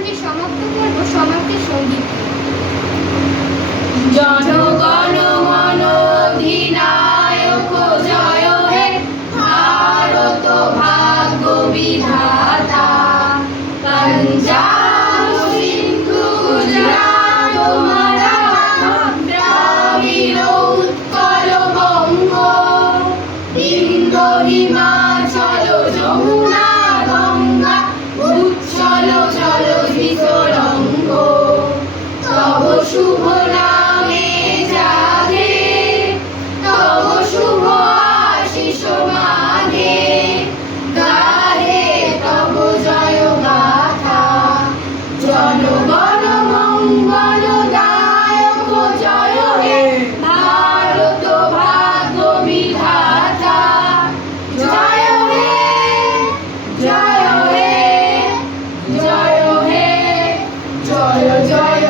অনুষ্ঠানটি সমাপ্ত করব সমাপ্তি সঙ্গীত। জনগণ মন অধিনায়ক জয় হে, ভারত ভাগ্য বিধাতা। পঞ্জাব সিন্ধু গুজরাট মারাঠা দ্রাবিড় উৎকল বঙ্গ, বিন্ধ্য হিমাচল যমুনা গঙ্গা উচ্ছল জলধি তরঙ্গ। তব শুভ নামে জাগে, তব শুভ আশিস মাগে, গাহে তব জয় গাথা। জনগণ মঙ্গল দায়ক জয় হে, ভারত ভাগ্য বিধাতা। জয় হে, জয় হে, জয় হে, জয় জয়